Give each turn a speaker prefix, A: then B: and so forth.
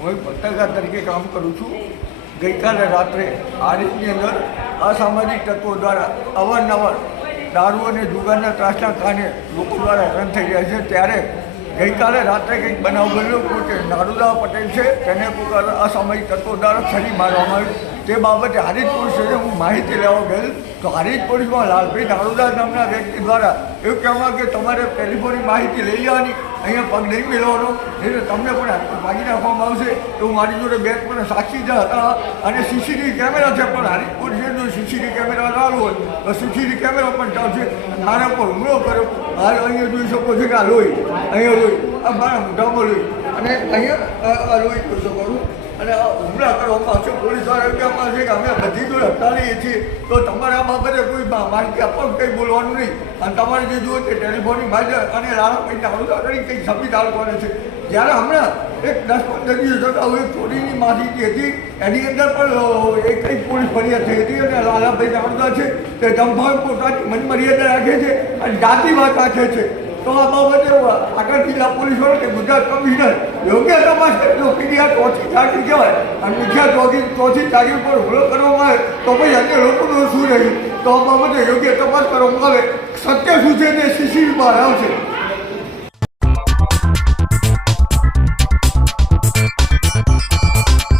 A: હું એક પત્રકાર તરીકે કામ કરું છું. ગઈકાલે રાત્રે આ રીતની અંદર અસામાજિક તત્વો દ્વારા અવારનવાર દારૂ અને જુગારના ત્રાસના કારણે લોકો દ્વારા હેરાન થઈ રહ્યા છે. ત્યારે ગઈકાલે રાત્રે કંઈક બનાવ બન્યો કે નારુદા પટેલ છે, તેને પોતાના અસામાજિક તત્વો દ્વારા છરી મારવામાં આવ્યું તે બાબતે હારીજ પોલીસ હું માહિતી લેવા ગયેલ તો હારીજ પોલીસમાં લાલભાઈ નારુદા નામના વ્યક્તિ દ્વારા એવું કહેવામાં કે તમારે ટેલિફોનની માહિતી લઈ લેવાની, અહીંયા પગ નહીં મેળવવાનો. એટલે તમને પણ ભાગી નાખવામાં આવશે. એવું મારી જોડે બે પણ સાક્ષી જ હતા અને સીસીટીવી કેમેરા છે, પણ હારી પોલીસે જો સીસીટીવી કેમેરા લાવવું હોય. તો સીસીટીવી કેમેરા પણ ચાલશે મારા પર હુમલો કર્યો. હાલ અહીંયા જોઈ શકો છો કે આ લોહી. અહીંયા લોહી. આ મારા મોઢામાં લોહી. અને અહીંયા લોહી જોઈ શકો છો. અને આ હુમલા કરવામાં આવશે પોલીસ દ્વારા કહેવામાં છે કે અમે બધી જોડે હટાવીએ છીએ. તો તમારા બાબતે કોઈ માહિતી આપવા કંઈ બોલવાનું નહીં. અને તમારે જે જુઓ તે ટેલિફોનની બાજુ અને રાણાભાઈ કરી કંઈક સંવિધાન કરે છે? જ્યારે હમણાં એક દસ પંદર દિવસ અગાઉ એક ચોરીની માહિતી હતી, એની અંદર પણ એક કંઈક પોલીસ ફરિયાદ થઈ હતી અને લાલાભાઈ નારુદા છે તે દંભાવ પોતાની મનમર્યાદા રાખે છે અને જાતિવાદ રાખે છે. તો આ બાબતે આગળથી જિલ્લા પોલીસ વડે કે ગુજરાત કમિશનર યોગ્ય તપાસ જો પીડીઆર ચોથી ચાકરી કહેવાય અને મુખ્ય ચોથી ચોથી ચાકરી પર હુમલો કરવામાં આવે, તો પછી અન્ય લોકોનું શું રહ્યું તો આ બાબતે યોગ્ય તપાસ કરવામાં આવે. સત્ય શું છે તે બહાર આવશે